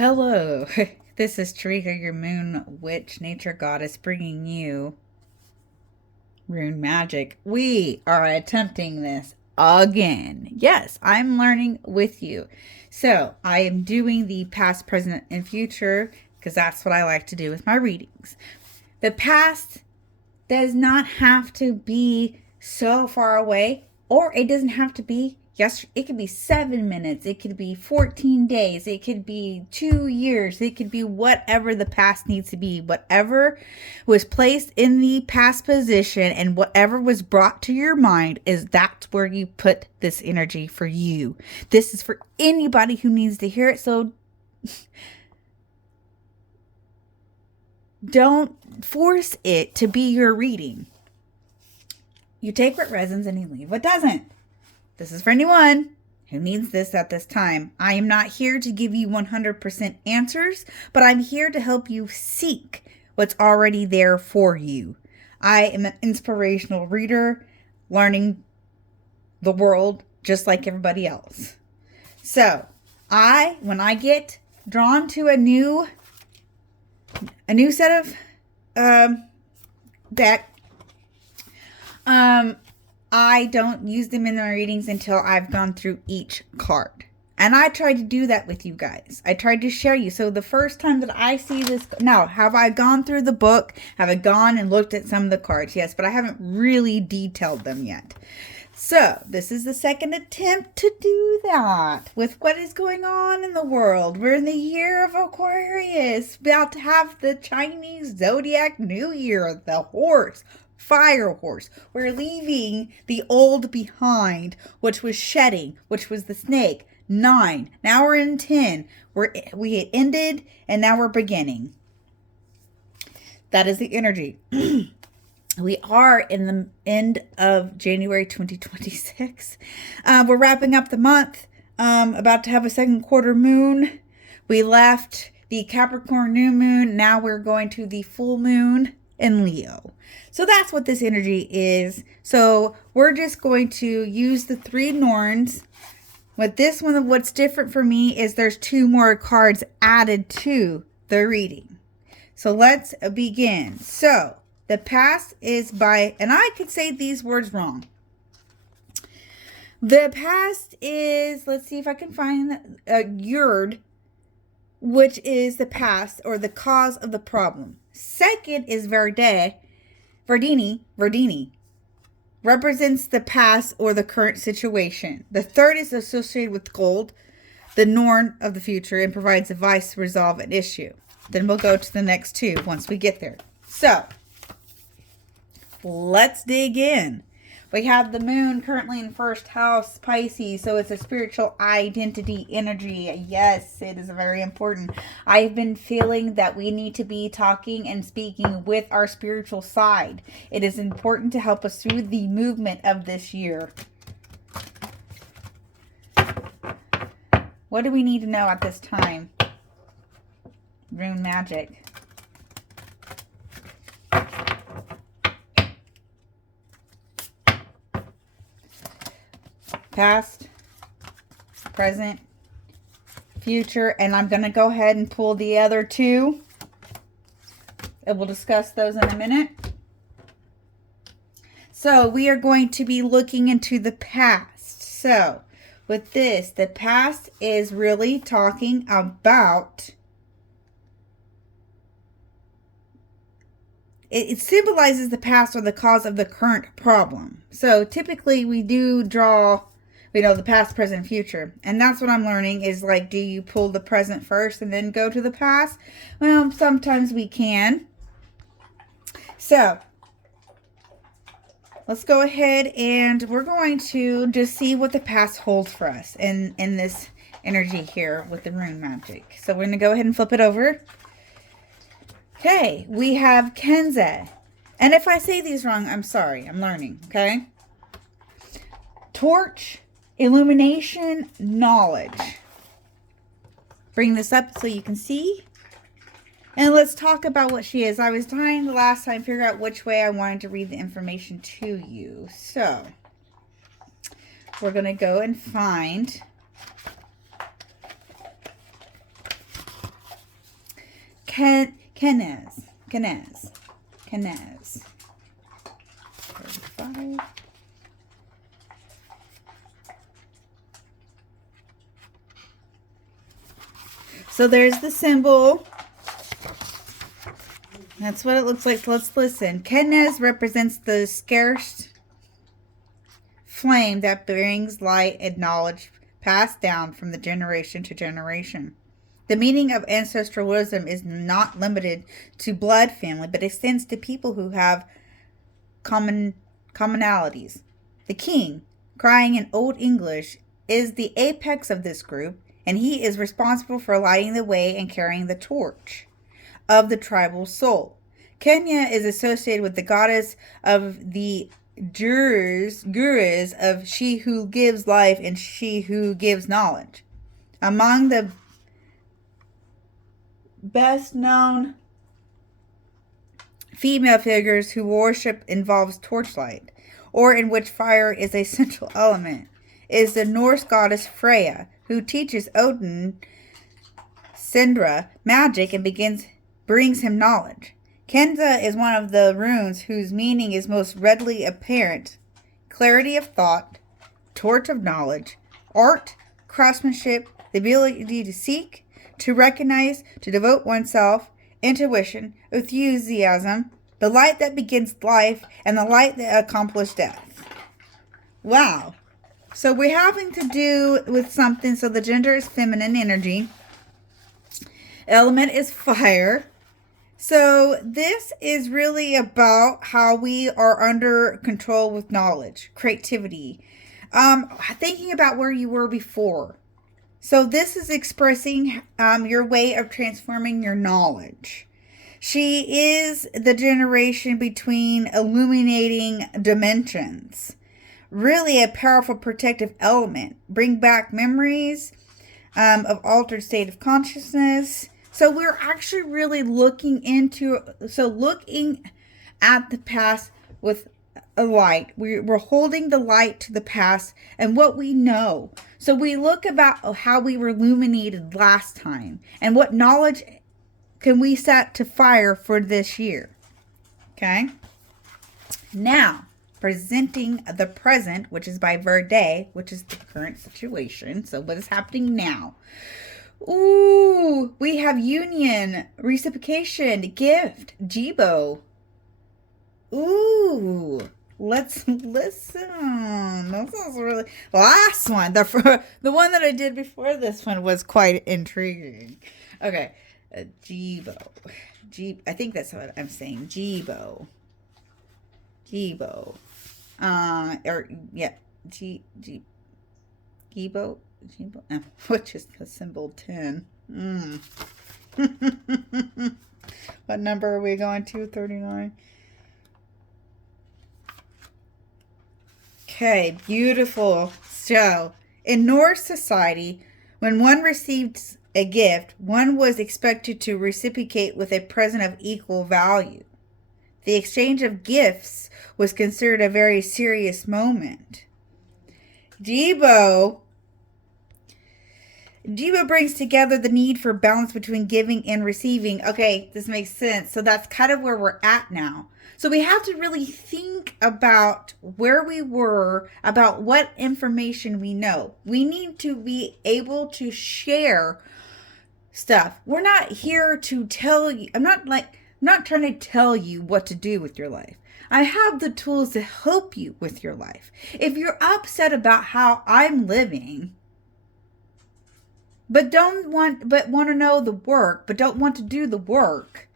Hello, this is Tarika, your moon witch, nature goddess, bringing you Rune Magic. We are attempting this again. Yes, I'm learning with you. So, I am doing the past, present, and future because that's what I like to do with my readings. The past does not have to be so far away, or it doesn't have to be yesterday. It could be 7 minutes, it could be 14 days, it could be 2 years, it could be whatever the past needs to be. Whatever was placed in the past position and whatever was brought to your mind, that's where you put this energy for you. This is for anybody who needs to hear it. So don't force it to be your reading. You take what resonates and you leave what doesn't. This is for anyone who needs this at this time. I am not here to give you 100% answers, but I'm here to help you seek what's already there for you. I am an inspirational reader, learning the world just like everybody else. So, when I get drawn to a new set of deck, I don't use them in my readings until I've gone through each card. And I tried to do that with you guys. I tried to share you. So the first time that I see this, now, have I gone through the book? Have I gone and looked at some of the cards? Yes, but I haven't really detailed them yet. So this is the second attempt to do that with what is going on in the world. We're in the year of Aquarius, about to have the Chinese Zodiac New Year, the horse. Fire horse. We're leaving the old behind, which was shedding, which was the snake. 9. Now we're in 10. We had ended, and now we're beginning. That is the energy. We are in the end of January 2026. We're wrapping up the month. About to have a second quarter moon. We left the Capricorn new moon. Now we're going to the full moon in Leo. So that's what this energy is. So we're just going to use the 3 Norns. With this one, what's different for me is there's 2 more cards added to the reading. So let's begin. So the past is by, and I could say these words wrong. The past is, let's see if I can find Yurd, which is the past or the cause of the problem. Second is Verdini, represents the past or the current situation. The third is associated with gold, the Norn of the future, and provides advice to resolve an issue. Then we'll go to the next 2 once we get there. So, let's dig in. We have the moon currently in first house, Pisces, so it's a spiritual identity energy. Yes, it is very important. I've been feeling that we need to be talking and speaking with our spiritual side. It is important to help us through the movement of this year. What do we need to know at this time? Rune Magic. Past, present, future, and I'm going to go ahead and pull the other 2. And we'll discuss those in a minute. So we are going to be looking into the past. So with this, the past is really talking about, it symbolizes the past or the cause of the current problem. So typically we do draw, the past, present, future. And that's what I'm learning is like, do you pull the present first and then go to the past? Well, sometimes we can. So, let's go ahead and we're going to just see what the past holds for us in this energy here with the Rune Magic. So, we're going to go ahead and flip it over. Okay, we have Kenza. And if I say these wrong, I'm sorry. I'm learning, okay? Torch. Illumination, knowledge. Bring this up so you can see. And let's talk about what she is. I was trying the last time to figure out which way I wanted to read the information to you. So, we're going to go and find Kenez. 35. So there's the symbol. That's what it looks like. So let's listen. Kenez represents the scarce flame that brings light and knowledge passed down from the generation to generation. The meaning of ancestral wisdom is not limited to blood family, but extends to people who have commonalities. The king, crying in Old English, is the apex of this group, and he is responsible for lighting the way and carrying the torch of the tribal soul. Kenya is associated with the goddess of the gurus of she who gives life and she who gives knowledge. Among the best known female figures who worship involves torchlight, or in which fire is a central element, is the Norse goddess Freya, who teaches Odin Sindra magic and brings him knowledge. Kenza is one of the runes whose meaning is most readily apparent: clarity of thought, torch of knowledge, art, craftsmanship, the ability to seek, to recognize, to devote oneself, intuition, enthusiasm, the light that begins life, and the light that accomplishes death. Wow. So we're having to do with something. So the gender is feminine energy. Element is fire. So this is really about how we are under control with knowledge, creativity, thinking about where you were before. So this is expressing your way of transforming your knowledge. She is the generation between illuminating dimensions. Really a powerful protective element. Bring back memories of altered state of consciousness. So we're actually really looking at the past with a light. We're holding the light to the past and what we know. So we look about how we were illuminated last time and what knowledge can we set to fire for this year. Okay. Now, presenting the present, which is by Verde, which is the current situation. So what is happening now? Ooh, we have union, reciprocation, gift, Jibo. Ooh, let's listen. This is really last one. The one that I did before this one was quite intriguing. Okay, Jibo. I think that's what I'm saying. Jibo. Jibo. Jibo, which is the symbol 10. What number are we going to? 39. Okay, beautiful. So, in Norse society, when one received a gift, one was expected to reciprocate with a present of equal value. The exchange of gifts was considered a very serious moment. Jibo brings together the need for balance between giving and receiving. Okay, this makes sense. So that's kind of where we're at now. So we have to really think about where we were, about what information we know. We need to be able to share stuff. We're not here to tell you. I'm not trying to tell you what to do with your life. I have the tools to help you with your life. If you're upset about how I'm living, but want to know the work, but don't want to do the work,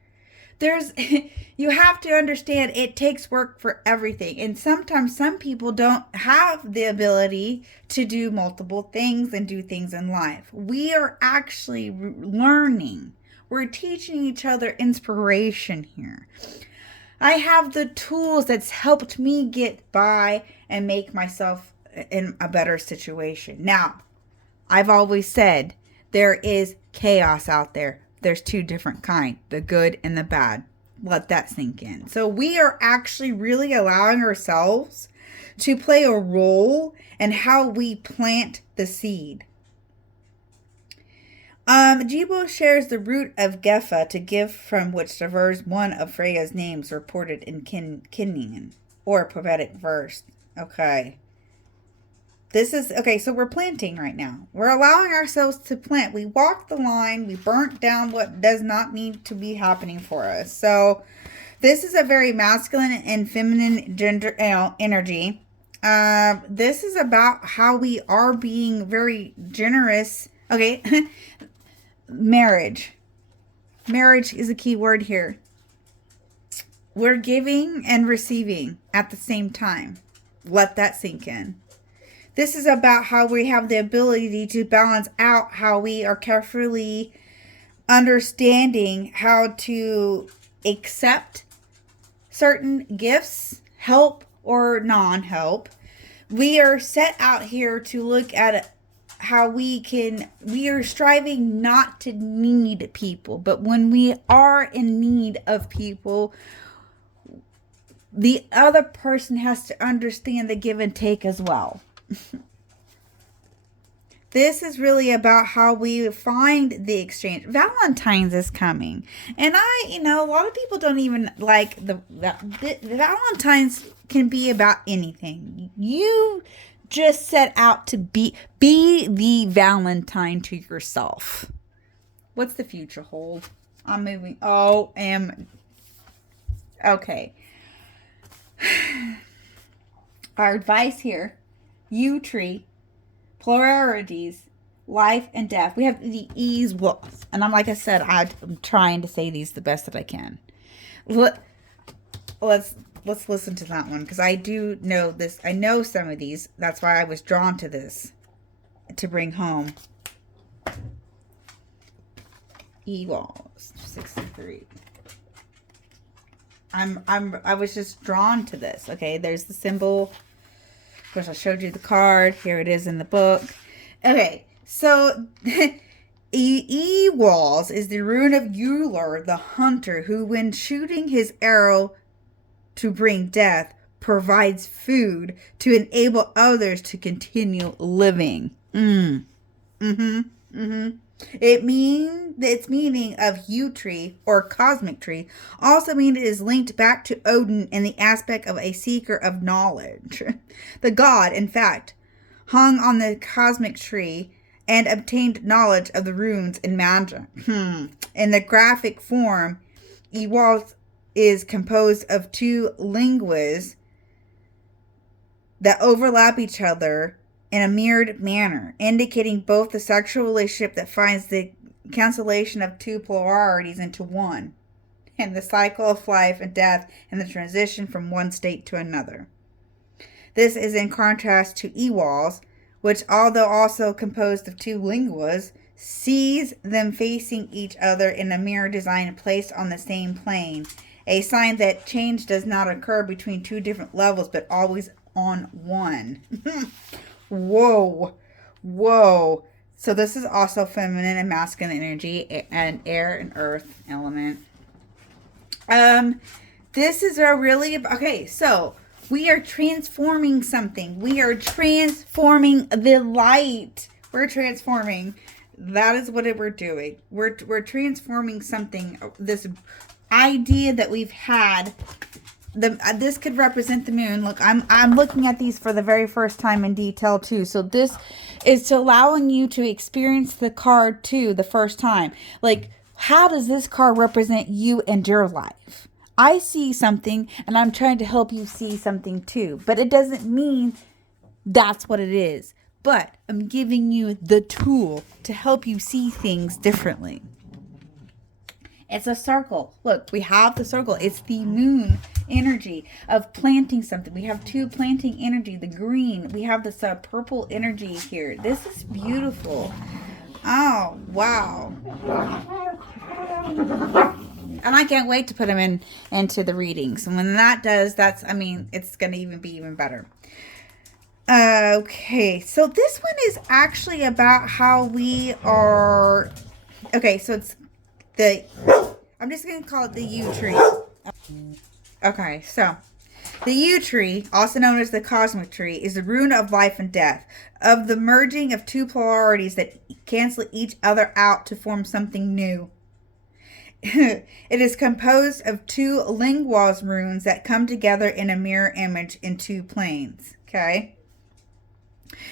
you have to understand it takes work for everything. And sometimes some people don't have the ability to do multiple things and do things in life. We are actually learning. We're teaching each other inspiration here. I have the tools that's helped me get by and make myself in a better situation. Now, I've always said there is chaos out there. There's two different kinds, the good and the bad. Let that sink in. So we are actually really allowing ourselves to play a role in how we plant the seed. Jibo shares the root of Gefa to give, from which diverges one of Freya's names reported in Kinnian, or prophetic verse. Okay. This is, okay, so we're planting right now. We're allowing ourselves to plant. We walked the line. We burnt down what does not need to be happening for us. So this is a very masculine and feminine gender energy. This is about how we are being very generous. Okay. Marriage. Marriage is a key word here. We're giving and receiving at the same time. Let that sink in. This is about how we have the ability to balance out how we are carefully understanding how to accept certain gifts, help or non-help. We are set out here to look at how we are striving not to need people, but when we are in need of people, the other person has to understand the give and take as well. This is really about how we find the exchange. Valentine's is coming. And a lot of people don't even like the Valentine's can be about anything. You just set out to be the Valentine to yourself. What's the future hold? I'm moving. Okay. Our advice here. U tree. Polarities. Life and death. We have the ease walls. And like I said, I'm trying to say these the best that I can. Let's listen to that one, because I do know this. I know some of these. That's why I was drawn to this to bring home. E-walls 63. I was just drawn to this. Okay, there's the symbol. Of course, I showed you the card. Here it is in the book. Okay, so E-walls is the rune of Euler, the hunter, who, when shooting his arrow to bring death, provides food to enable others to continue living. Its meaning of U tree or cosmic tree also means it is linked back to Odin in the aspect of a seeker of knowledge. The god, in fact, hung on the cosmic tree and obtained knowledge of the runes and magic. In the graphic form, Ewald is composed of two linguas that overlap each other in a mirrored manner, indicating both the sexual relationship that finds the cancellation of two polarities into one, and the cycle of life and death and the transition from one state to another. This is in contrast to Ewalls, which, although also composed of two linguas, sees them facing each other in a mirror design placed on the same plane, a sign that change does not occur between two different levels, but always on one. Whoa. So this is also feminine and masculine energy and air and earth element. This is a really, okay, so we are transforming something. We are transforming the light. We're transforming. That is what we're doing. We're transforming something. This idea that we've had. This could represent the moon. Look, I'm looking at these for the very first time in detail too. So this is to allowing you to experience the card too the first time. Like, how does this card represent you and your life? I see something and I'm trying to help you see something too. But it doesn't mean that's what it is. But I'm giving you the tool to help you see things differently. It's a circle. Look, we have the circle. It's the moon energy of planting something. We have two planting energy, the green. We have this purple energy here. This is beautiful. Oh, wow. And I can't wait to put them into the readings. And when that does, it's going to even be even better. Okay, so this one is actually about how we are... Okay, so it's I'm just going to call it the U tree. Okay, so The U tree, also known as the cosmic tree, is the rune of life and death, of the merging of two polarities that cancel each other out to form something new. It is composed of two linguas runes that come together in a mirror image in two planes. Okay?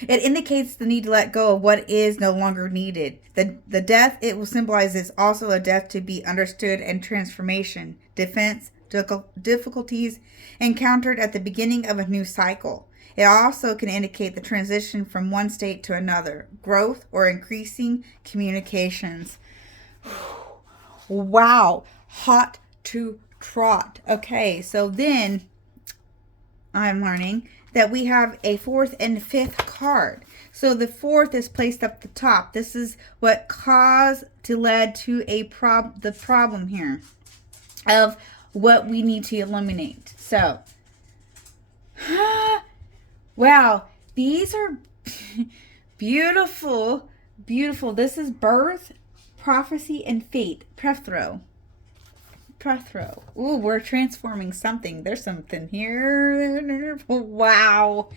It indicates the need to let go of what is no longer needed. The death it will symbolize is also a death to be understood and transformation, defense, difficulties encountered at the beginning of a new cycle. It also can indicate the transition from one state to another, growth or increasing communications. Wow, hot to trot. Okay, so then I'm learning that we have a fourth and fifth card. So the fourth is placed up the top. This is what caused to lead to the problem here of what we need to eliminate. So, wow, these are beautiful, beautiful. This is birth, prophecy, and fate. Prethro. Ooh, we're transforming something. There's something here. Wow.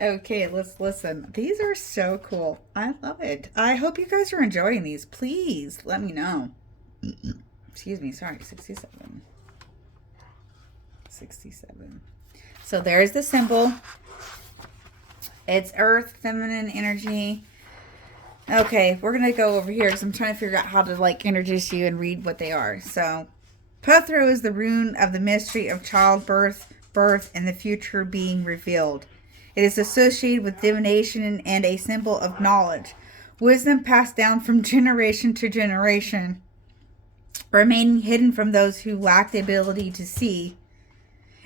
Okay, let's listen. These are so cool. I love it. I hope you guys are enjoying these. Please let me know. Excuse me. Sorry. 67. So there's the symbol. It's earth, feminine energy. Okay, we're going to go over here because I'm trying to figure out how to like introduce you and read what they are. So Pethro is the rune of the mystery of childbirth, birth, and the future being revealed. It is associated with divination and a symbol of knowledge, wisdom passed down from generation to generation, remaining hidden from those who lack the ability to see.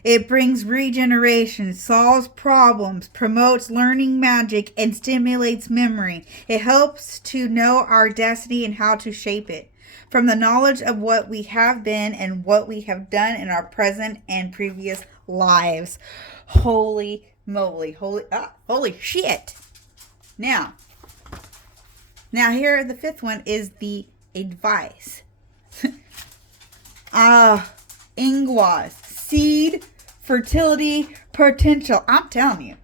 It brings regeneration, solves problems, promotes learning magic, and stimulates memory. It helps to know our destiny and how to shape it. From the knowledge of what we have been and what we have done in our present and previous lives. Holy moly. Holy shit. Now here, the fifth one is the advice. Ingwas. Seed, fertility, potential. I'm telling you.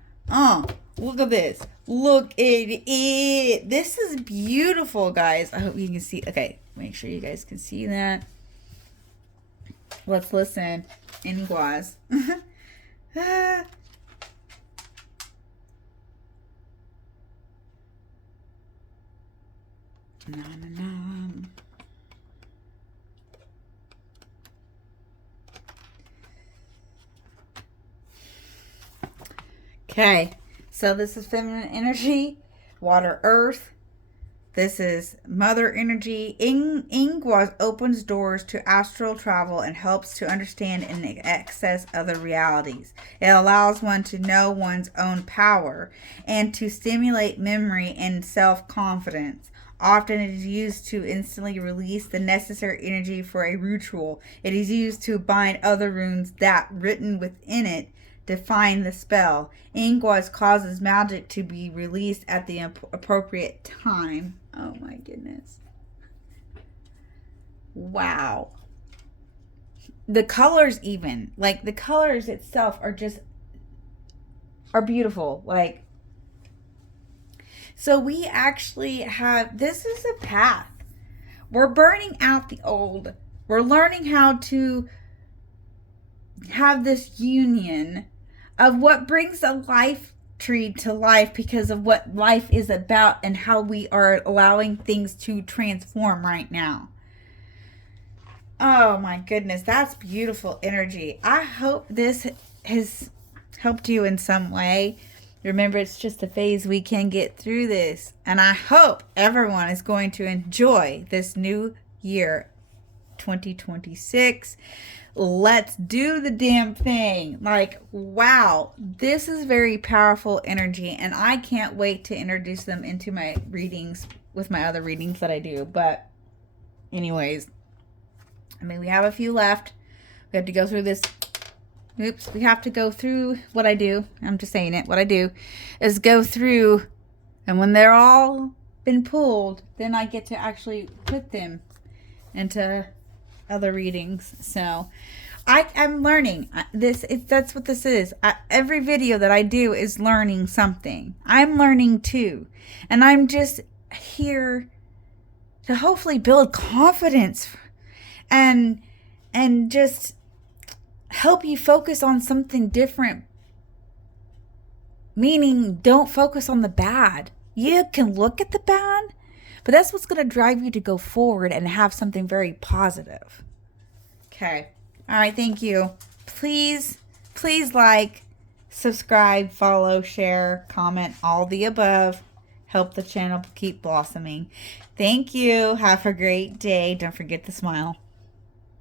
Look at this. Look at it. This is beautiful, guys. I hope you can see. Okay, make sure you guys can see that. Let's listen. Ingwas. Na, na, na. Okay, so this is feminine energy, water, earth. This is mother energy. Ingwas opens doors to astral travel and helps to understand and access other realities. It allows one to know one's own power and to stimulate memory and self-confidence. Often it is used to instantly release the necessary energy for a ritual. It is used to bind other runes that, written within it, define the spell. Ingwas causes magic to be released at the appropriate time. Oh my goodness. Wow. The colors even, like the colors itself are beautiful. Like, so we actually have, this is a path. We're burning out the old. We're learning how to have this union of what brings a life tree to life because of what life is about and how we are allowing things to transform right now. Oh my goodness, that's beautiful energy. I hope this has helped you in some way. Remember, it's just a phase. We can get through this. And I hope everyone is going to enjoy this new year, 2026. Let's do the damn thing. Like, wow, this is very powerful energy, and I can't wait to introduce them into my readings with my other readings that I do. But anyways, I mean, we have a few left. We have to go through this. We have to go through what I do. I'm just saying it. What I do is go through, and when they're all been pulled, then I get to actually put them into other readings. So I'm learning. That's what this is. Every video that I do is learning something. I'm learning too. And I'm just here to hopefully build confidence and just help you focus on something different. Meaning, don't focus on the bad. You can look at the bad, but that's what's going to drive you to go forward and have something very positive. Okay. All right. Thank you. Please like, subscribe, follow, share, comment, all the above. Help the channel keep blossoming. Thank you. Have a great day. Don't forget to smile.